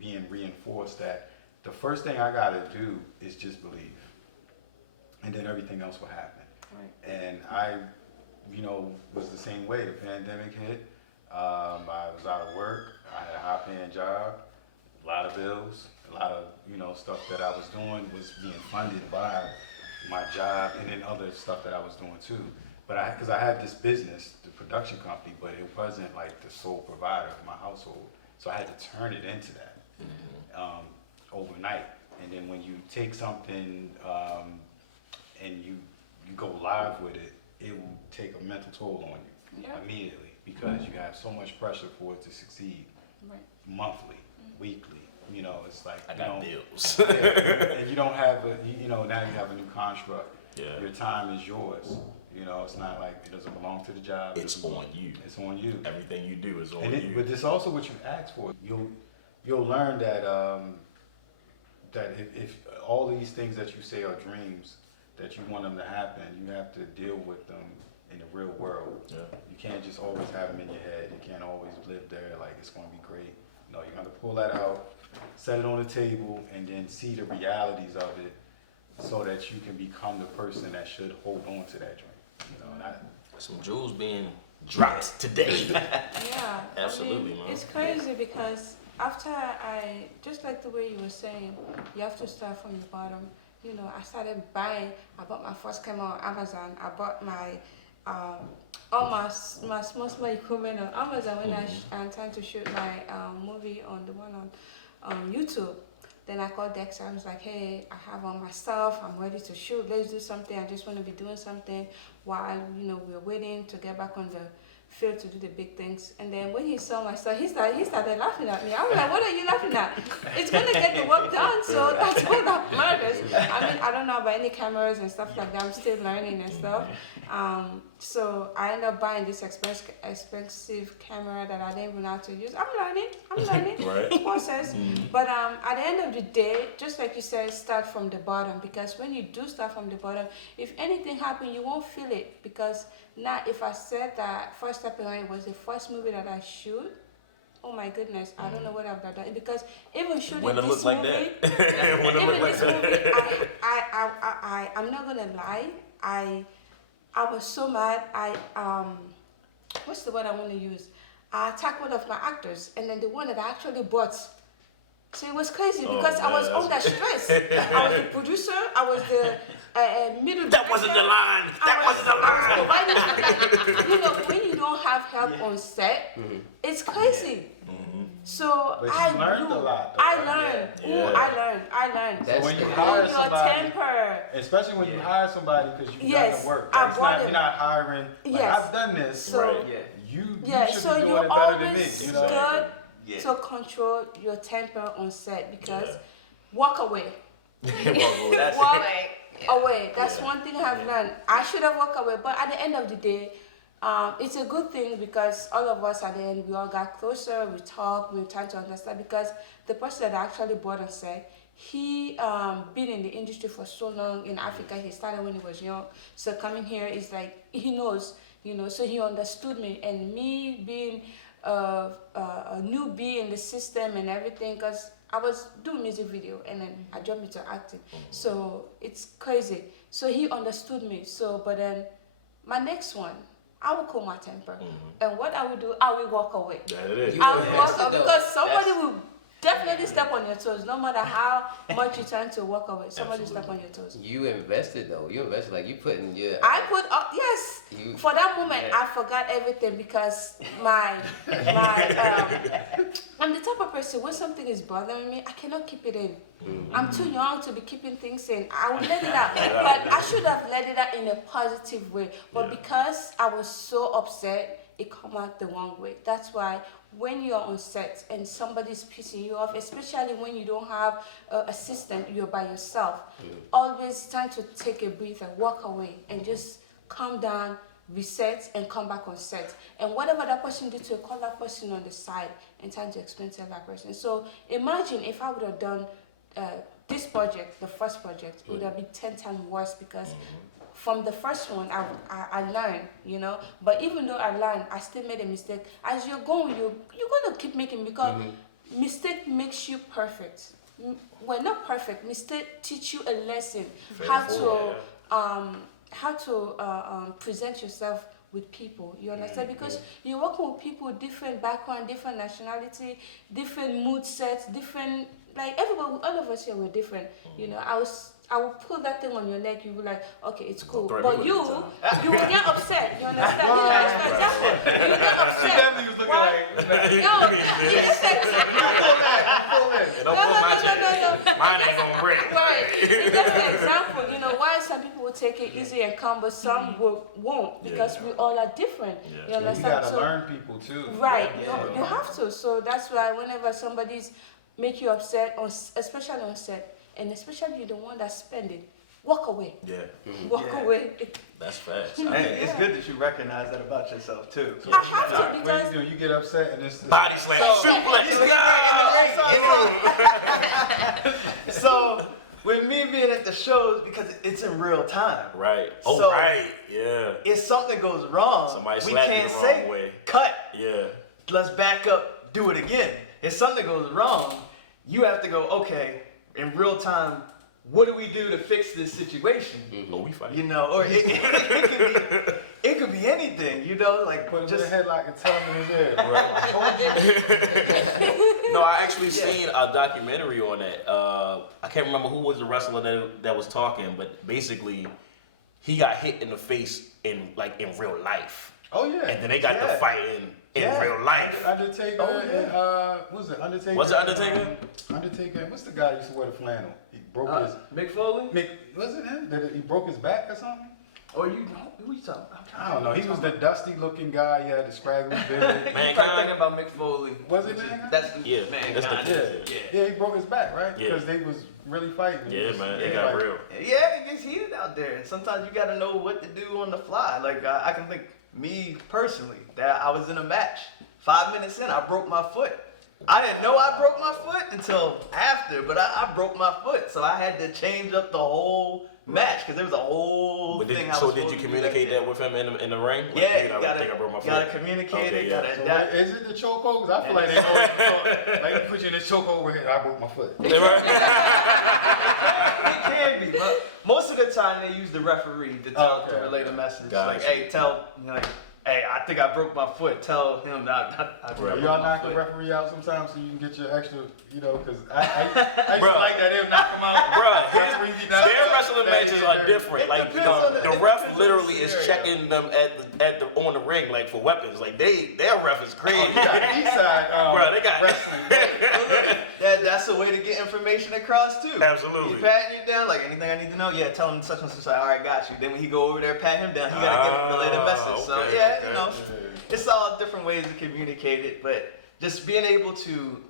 being reinforced, that the first thing I gotta do is just believe, and then everything else will happen. Right. And I, was the same way. The pandemic hit. I was out of work. I had a high-paying job, a lot of bills, a lot of stuff that I was doing was being funded by my job, and then other stuff that I was doing too. But because I had this business, the production company, but it wasn't like the sole provider of my household, so I had to turn it into that overnight. And then when you take something and you go live with it, it will take a mental toll on you immediately, because you have so much pressure for it to succeed. Monthly, weekly. It's like I got bills. and you don't have now you have a new construct. Yeah. Your time is yours. It's not like it doesn't belong to the job. It's on you. It's on you. Everything you do is on you. But it's also what you ask for. You'll learn that that if all these things that you say are dreams, that you want them to happen, you have to deal with them in the real world. Yeah. You can't just always have them in your head. You can't always live there like it's going to be great. No, you got to pull that out, set it on the table, and then see the realities of it, so that you can become the person that should hold on to that dream. Some jewels being dropped today. Yeah, Absolutely, man. It's crazy because after just like the way you were saying, you have to start from the bottom. I started buying. I bought my first camera on Amazon. I bought my all my small equipment on Amazon when I'm trying to shoot my movie on the one on YouTube. Then I called Dexter. I was like, hey, I have all my stuff. I'm ready to shoot. Let's do something. I just want to be doing something while, we're waiting to get back on the field to do the big things. And then when he saw my stuff, he started laughing at me. I was like, what are you laughing at? It's going to get the work done. So that's what that matters. I mean, I don't know about any cameras and stuff like that. I'm still learning and stuff. So I ended up buying this expensive camera that I didn't even know how to use. I'm learning. Right. Process. But at the end of the day, just like you said, start from the bottom, because when you do start from the bottom, if anything happens, you won't feel it. Because now, if I said that First Step Away was the first movie that I shoot, oh my goodness, I don't know what I've done. Because even shooting When it this look like movie, that. even this movie, I'm not gonna lie, I was so mad. What's the word I want to use? I attacked one of my actors, and then the one that I actually bought. So it was crazy because I was under stress. I was the producer. I was the middle. That wasn't the line. When you don't have help on set, it's crazy. So But you learned a lot, though, I right? learned. I learned. So when you Hold hire your somebody, temper. especially when you hire somebody because you Yes, got to work. I Like, brought you're not hiring. Like, Yes. I've done this. So- right. Yeah. You should So be doing you're it better than me. always You know. good Yeah. to control your temper on set, because walk away. That's Walk it. away. That's one thing I've learned. I should have walked away, but at the end of the day, it's a good thing, because all of us at the end, we all got closer, we talked, we were trying to understand, because the person that I actually bought on set, he been in the industry for so long in Africa. He started when he was young, so coming here is like, he knows, so he understood me, and me being a newbie in the system and everything, because I was doing music video and then I jumped into acting, so it's crazy. So he understood me. So, but then my next one, I will cool my temper, and what I will do, I will walk away. That it is. I will walk away, though. because somebody will definitely step on your toes, no matter how much you're trying to walk away. Somebody will step on your toes. You invested though. You invested, like you put in your. I put up, yes. You- For that moment, I forgot everything, because my I'm the type of person, when something is bothering me, I cannot keep it in. I'm too young to be keeping things in. I will let it out, but I should have let it out in a positive way. But because I was so upset, it come out the wrong way. That's why when you're on set and somebody's pissing you off, especially when you don't have an assistant, you're by yourself, always trying to take a breather, walk away, and just calm down, reset, and come back on set. And whatever that person did to call that person on the side and trying to explain to that person. So imagine if I would have done this project, the first project, it would have been 10 times worse, because from the first one, I learned, But even though I learned, I still made a mistake. As you're going, you're going to keep making, because mistake makes you perfect. Well, not perfect. Mistake teach you a lesson, how to present yourself with people. You understand? Because you're working with people with different background, different nationality, different mood sets, different, like everybody, all of us here were different. I will pull that thing on your neck, you will like, okay, it's cool. But you will get upset. You understand? You will get upset. She definitely was looking like. No, Mine ain't gonna break. Right. It's just an example. Why some people will take it easy and calm, but some won't, because we all are different. You You understand? gotta learn people too. Right. You have to. So that's why whenever somebody's make you upset, especially on set, and especially you're the one that's spending, walk away. Yeah. Walk away. That's fast. And it's good that you recognize that about yourself too. I have to, What because do? You get upset and it's Body slam. Suplex. So with me being at the shows, because it's in real time. Right. Oh, So- right. Yeah. If something goes wrong, Somebody we slapped you can't the say wrong way. cut. Yeah. Let's back up, do it again. If something goes wrong, you have to go, okay, in real time, what do we do to fix this situation? Oh, we fight. Or it could be anything, like put him in just the headlock and tell him in his ear. No, I actually seen a documentary on that. I can't remember who was the wrestler that was talking, but basically, he got hit in the face in real life. Oh yeah. And then they got to fighting in real life. Undertaker and what was it? Undertaker. Was it Undertaker? Undertaker. What's the guy who used to wear the flannel? He broke his. Mick Foley? Was it him? He broke his back or something? Or who you talking? I don't know. He was the dusty-looking guy. He had the scraggly beard. I'm thinking about Mick Foley. Was it Mankind? That's the Yeah, he broke his back, right? Yeah. Because they was really fighting. Yeah, man, it got real. Yeah, it gets heated out there. And sometimes you got to know what to do on the fly. Like, I can think, me personally, that I was in a match. 5 minutes in, I broke my foot. I didn't know I broke my foot until after, but I broke my foot. So I had to change up the whole match because there was a whole thing. So did you communicate that with him in the ring? Like, Yeah, I think I broke my foot. gotta communicate it. yeah. Gotta So adapt. is it the chokehold? Because I feel like they always like they put you in this chokehold over here. I broke my foot. It can be, but most of the time they use the referee to relay the message. Gotcha. Like, hey, hey, I think I broke my foot. Tell him that I broke Y'all my knock the foot. referee out sometimes so you can get your extra, because I used to like that. They'll knock him out. Their wrestling matches are different. It Like depends the ref literally is checking them on the ring, like for weapons. Like their ref is crazy. You got east side, Bro, they got wrestling. That's a way to get information across too. Absolutely. He's patting you down, like anything I need to know. Yeah, tell him such and such. All right, got you. Then when he go over there, pat him down. He gotta relay the message. So yeah, it's all different ways to communicate it, but just being able to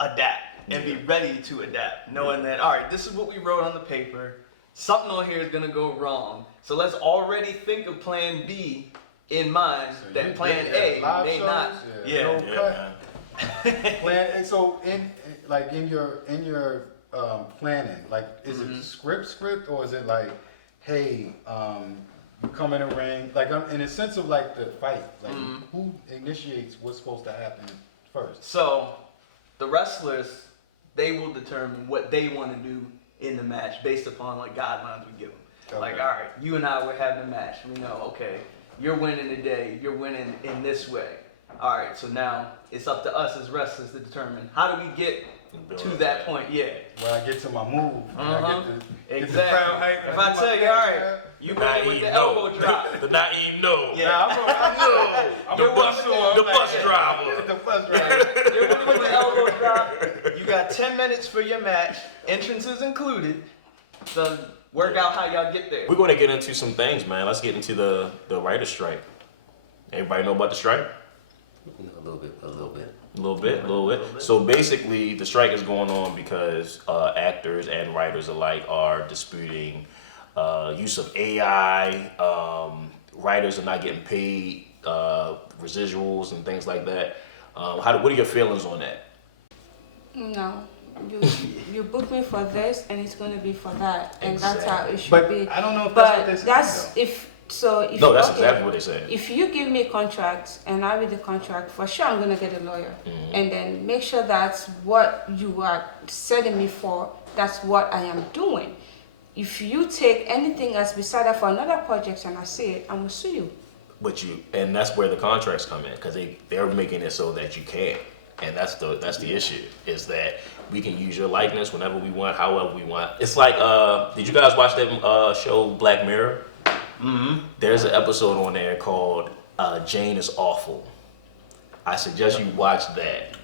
adapt and be ready to adapt, knowing that all right, this is what we wrote on the paper. Something on here is gonna go wrong, so let's already think of Plan B in mind. So that you Plan did A live may shows? not. Yeah. Yeah. No cut. Plan. And so in your planning, like is it script or is it like, hey, you come in a ring, like in a sense of like the fight, like who initiates what's supposed to happen first? So the wrestlers, they will determine what they want to do in the match based upon like guidelines we give them. Okay. Like, all right, you and I were having a match. We know, okay, you're winning today. You're winning in this way. All right, so now it's up to us as wrestlers to determine how do we get to that point. Yeah. When I get to my move, I get the Exactly. crowd hype. If I tell you, all right, you winning with the elbow drop. The Naim no. Yeah. I'm The bus driver. The bus driver. You're winning with the elbow drop. You got 10 minutes for your match. Entrances included. So work out how y'all get there. We're going to get into some things, man. Let's get into the writer's strike. Everybody know about the strike? A little bit. A little bit. So basically, the strike is going on because actors and writers alike are disputing use of AI. Writers are not getting paid residuals and things like that. What are your feelings on that? No. You book me for this and it's going to be for that, and that's how it should But be. I don't know if that's what But they that's say, if No, that's exactly what they said. If you give me a contract and I read the contract, for sure I'm gonna get a lawyer, and then make sure that's what you are setting me for. That's what I am doing. If you take anything as beside that for another project and I see it, I'm gonna sue you. And that's where the contracts come in, because they're making it so that you can't. And that's the issue, is that we can use your likeness whenever we want, however we want. It's like, did you guys watch that show Black Mirror? There's an episode on there called Jane is Awful. I suggest you watch that.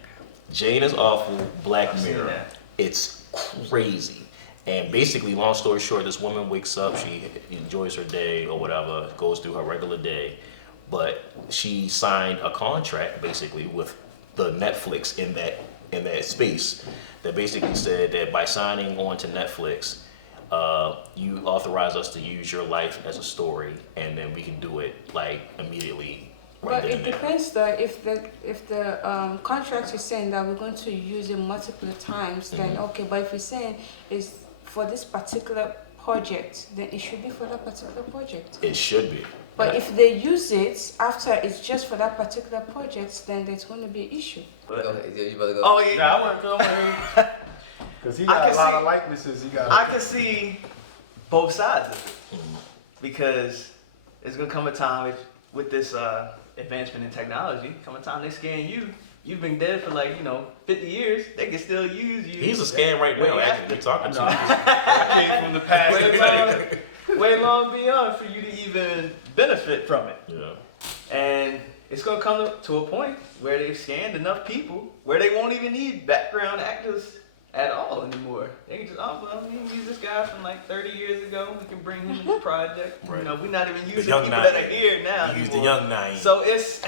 Jane is Awful, Black Mirror. It's crazy. And basically, long story short, this woman wakes up, she enjoys her day or whatever, goes through her regular day, but she signed a contract basically with the Netflix in that space that basically said that by signing on to Netflix, you authorize us to use your life as a story, and then we can do it like immediately. Right But it depends though. If the contract is saying that we're going to use it multiple times, then okay. But if it's saying it's for this particular project, then it should be for that particular project. It should be. But if they use it after it's just for that particular project, then there's going to be an issue. Go ahead. You better go. Oh yeah. Yeah, I want to go. Because he got a lot of likenesses. I can see both sides of it, because there's gonna come a time with this advancement in technology, come a time they scan you. You've been dead for 50 years. They can still use you. He's a scam right now. Actually, we're talking to him. I came from the past. way long beyond for you to even benefit from it. Yeah. And it's gonna come to a point where they've scanned enough people where they won't even need background actors at all anymore. They can just, oh, well, we can use this guy from like 30 years ago. We can bring him in the project. Right. You know, we're not even using young people Naim. that are here now. You use the anymore. young Naim. So it's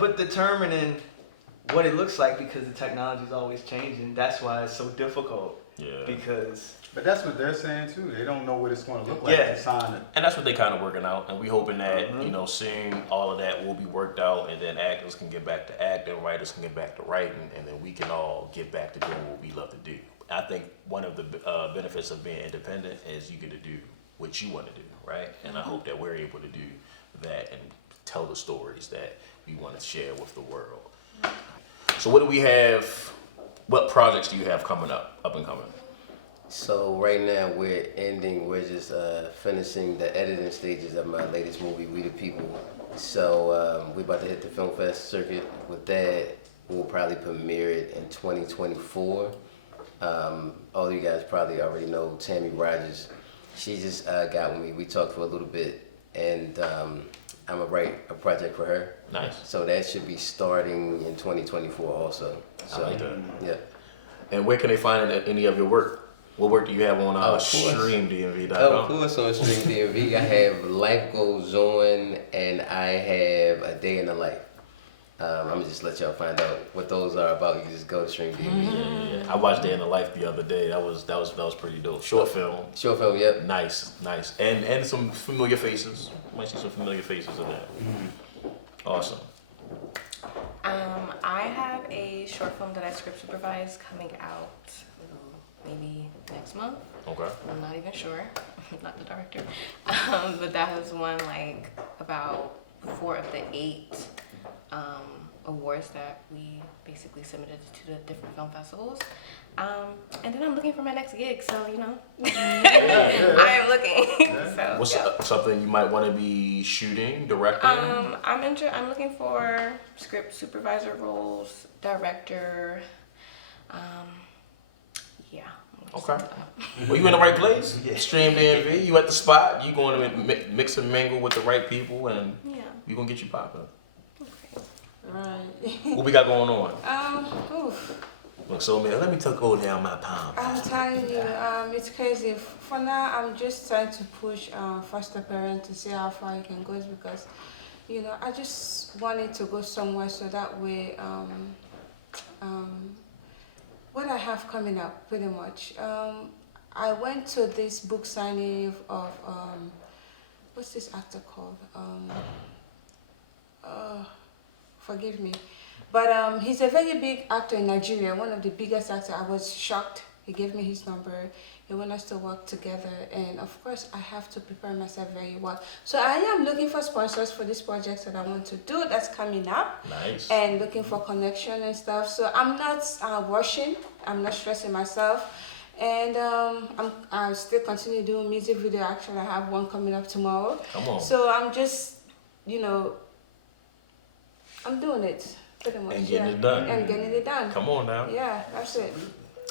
but determining what it looks like, because the technology is always changing. That's why it's so difficult. Yeah. Because But that's what they're saying too. They don't know what it's going to look like Yeah. to sign it. And that's what they kind of working out, and we hoping that seeing all of that will be worked out, and then actors can get back to acting, writers can get back to writing, and then we can all get back to doing what we love to do. I think one of the benefits of being independent is you get to do what you want to do, right? And I hope that we're able to do that and tell the stories that we want to share with the world. So what do we have? What projects do you have coming up and coming? So right now we're just finishing the editing stages of my latest movie, We the People. So we're about to hit the Film Fest circuit with that. We'll probably premiere it in 2024. All you guys probably already know Tammy Rogers. She just got with me. We talked for a little bit, and I'm gonna write a project for her. Nice. So that should be starting in 2024 also. So, I like that. Yeah. And where can they find any of your work? What work do you have on Of course. StreamDMV.com? Of course, on StreamDMV, I have Life Goes On, and I have A Day in the Life. I'm gonna just let y'all find out what those are about. You can just go to StreamDMV. Yeah. I watched Day in the Life the other day. That was pretty dope. Short film. Short film, yep. Nice. And some familiar faces. Might see some familiar faces in that. Awesome. I have a short film that I script supervise coming out maybe next month. Okay. I'm not even sure. I'm not the director. But that has won like about 4 of the 8 awards that we basically submitted to the different film festivals. And then I'm looking for my next gig, so I am looking. So What's yeah. something you might want to be shooting, directing? I'm looking for script supervisor roles, director. Yeah. Okay. Well, you in the right place. StreamDMV. You at the spot. You going to mix and mingle with the right people, and we gonna get you popping. Right. What we got going on? Oof. Look, so man, let me go down my palm. I'm telling you, it's crazy. For now, I'm just trying to push foster parent to see how far it can go, because, I just wanted to go somewhere so that way, what I have coming up, pretty much. I went to this book signing of, what's this actor called? Forgive me. But he's a very big actor in Nigeria, one of the biggest actors. I was shocked. He gave me his number. He want us to work together. And of course, I have to prepare myself very well. So I am looking for sponsors for this project that I want to do that's coming up. Nice. And looking for connection and stuff. So I'm not rushing. I'm not stressing myself. And I still continue doing music video. Actually, I have one coming up tomorrow. Come on. So I'm just, I'm doing it. Pretty much, And getting it done. And getting it done. Come on now. Yeah, that's it.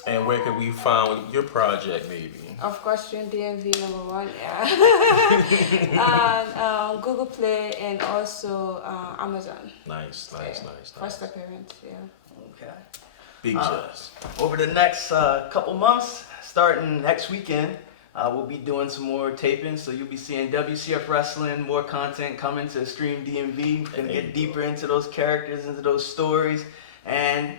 And where can we find your project, maybe? Of course, StreamDMV #1, yeah. And Google Play and also Amazon. Nice. First appearance, yeah. okay. Big Just. Over the next couple months, starting next weekend, we'll be doing some more taping, so you'll be seeing WCF Wrestling, more content coming to StreamDMV. We're gonna get deeper into those characters, into those stories, and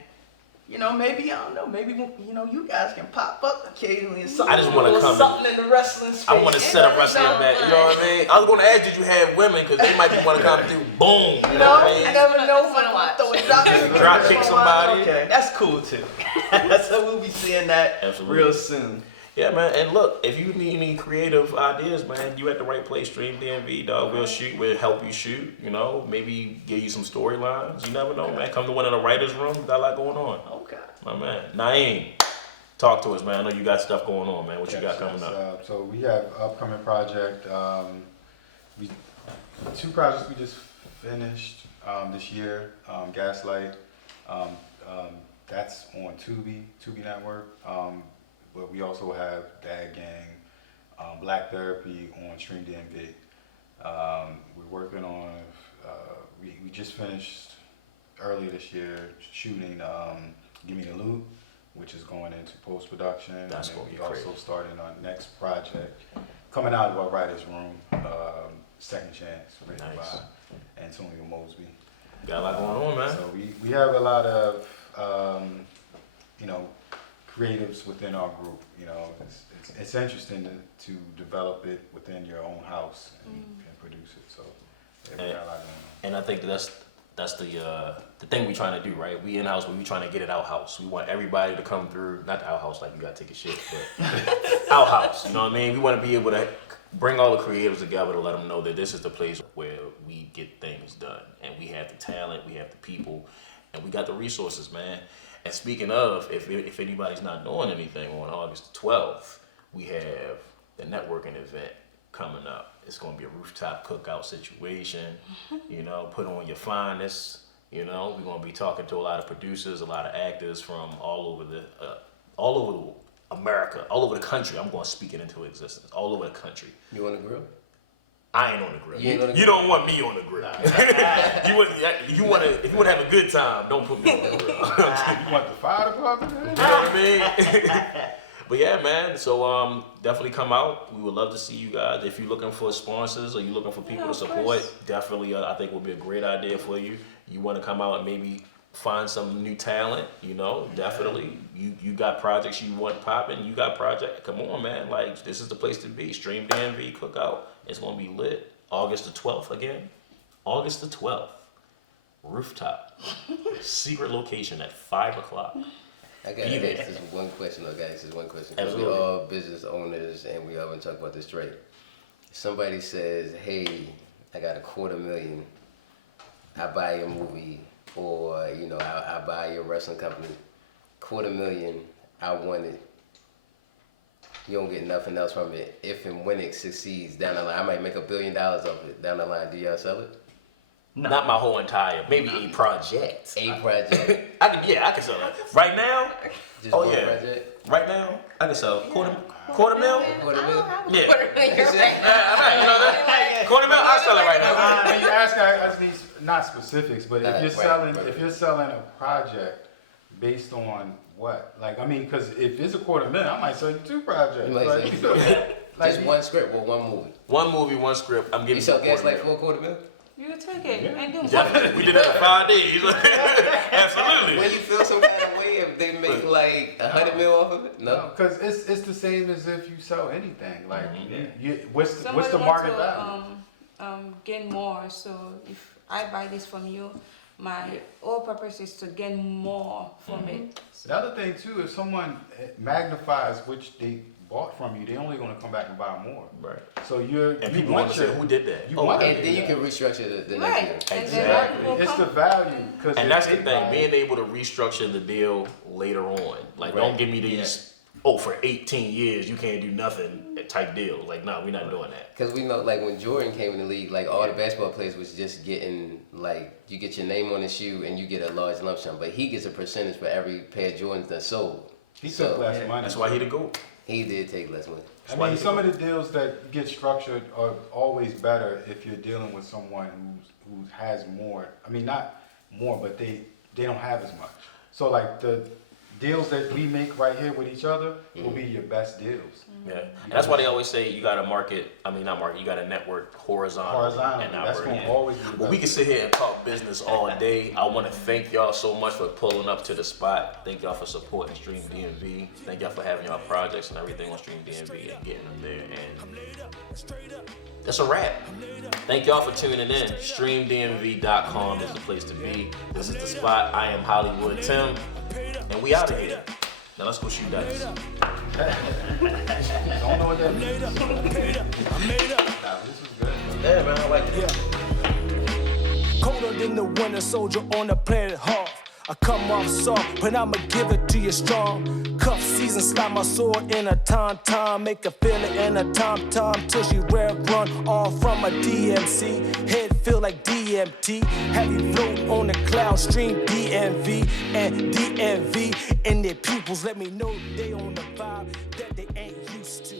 maybe, I don't know, maybe, you guys can pop up occasionally and something. I just want to come. Something in the wrestling space. I want to set up wrestling match. You know what I mean? I was going to ask, did you have women? Because they might want to come do boom. You know what I You mean? never know That's what I watch. throw a drop, Drop kick somebody. Okay, that's cool too. So we'll be seeing that Absolutely. real soon. Yeah, man. And look, if you need any creative ideas, man, you at the right place. StreamDMV, dog. We'll shoot. We'll help you shoot. Maybe give you some storylines. You never know, man. Come to one of the writers' room. We got a lot going on. Okay. My man, Naim, talk to us, man. I know you got stuff going on, man. What you got coming up? So we have upcoming project. 2 projects we just finished this year. Gaslight. That's on Tubi Network. But we also have Dad Gang, Black Therapy on StreamDMV. We're working on, we just finished earlier this year shooting Give Me the Loot, which is going into post-production. That's and gonna be we also great. starting our next project coming out of our writer's room, Second Chance, written Nice. by Antonio Mosby. Got a lot going on, man. So we have a lot of, creatives within our group. It's interesting to develop it within your own house and produce it. So yeah, we got a lot going on. And I think that's the thing we trying to do, right? We in-house, but we trying to get it out-house. We want everybody to come through, not the out-house like you gotta take a shit, but out-house, you know what I mean? We want to be able to bring all the creatives together to let them know that this is the place where we get things done. And we have the talent, we have the people, and we got the resources, man. And speaking of, if anybody's not doing anything, on August 12th, we have the networking event coming up. It's going to be a rooftop cookout situation, put on your finest, we're going to be talking to a lot of producers, a lot of actors from all over America, all over the country. I'm going to speak it into existence, all over the country. You on the grill? I ain't on the grill. You ain't on the You don't want me on the grill. If you want to have a good time, don't put me on the grill. You want the fire department? You know what I mean? But yeah, man, so definitely come out. We would love to see you guys. If you're looking for sponsors or you're looking for people to support, definitely I think would be a great idea for you. You want to come out and maybe find some new talent, definitely. You got projects you want popping, you got project. Come on, man, like this is the place to be. StreamDMV Cookout. It's going to be lit. August the 12th again. August the 12th. Rooftop. Secret location at 5 o'clock. I got to ask this one question, though, guys. This one question. Absolutely. We're all business owners, and we all been talking about this straight. Somebody says, hey, I got $250,000. I buy your movie, or, I buy your wrestling company. $250,000, I want it. You don't get nothing else from it. If and when it succeeds down the line, I might make $1 billion off it down the line. Do y'all sell it? No. Not my whole entire, maybe a project. A project. I can sell that. Right now? Just one project? Right now, I can sell quarter mil? $250,000? Yeah. $250,000. Quarter mil, I'll sell it right now. When you ask, I just need not specifics, but if you're selling a project based on what? Because if it's $250,000, I might sell you 2 projects. You might sell just one script or one movie? One movie, one script. I'm giving you sell $250,000. Gaslight for $250,000? You take it and do Yeah, we did that in 5 days. Absolutely. When you feel some kind of way if they make like $100 million off of it? No. Because it's the same as if you sell anything. What's the Somebody market want value? to gain more. So if I buy this from you, my whole purpose is to gain more from it. The other thing too, if someone magnifies which they bought from you, they're only going to come back and buy more. Right. So and people want to say, who did that? And then you can restructure the next year. Exactly. It's the value. And that's the thing, being able to restructure the deal later on. Like, don't give me these, for 18 years, you can't do nothing type deals. Like, no, we're not doing that. Because we know, like, when Jordan came in the league, like, all the basketball players was just getting, like, you get your name on the shoe and you get a large lump sum. But he gets a percentage for every pair of Jordans that's sold. He took less money. That's why he the GOAT. He did take less money. I mean, some of the deals that get structured are always better if you're dealing with someone who has more. I mean, not more, but they don't have as much. So like the deals that we make right here with each other will be your best deals. Yeah, that's why they always say you got to you got to network horizontally. And not that's going to always be the best. Well, we can sit here and talk business all day. I want to thank y'all so much for pulling up to the spot. Thank y'all for supporting StreamDMV. Thank y'all for having y'all projects and everything on StreamDMV and getting them there. And that's a wrap. Thank y'all for tuning in. StreamDMV.com is the place to be. This is the spot. I am Hollywood Tim, and we out of here. Now let's go shoot dice. Don't know what that means. This is good. Yeah, man, I like it. Colder than the winter soldier on the planet Hoth. I come off soft, but I'ma give it to you strong. Cuff season, slide my sword in a tom-tom. Make her feel it in a tom-tom till she rev run all from a DMC. Head feel like DMT. Have you float on the cloud, StreamDMV and D.M.V. And their pupils let me know they on the vibe that they ain't used to.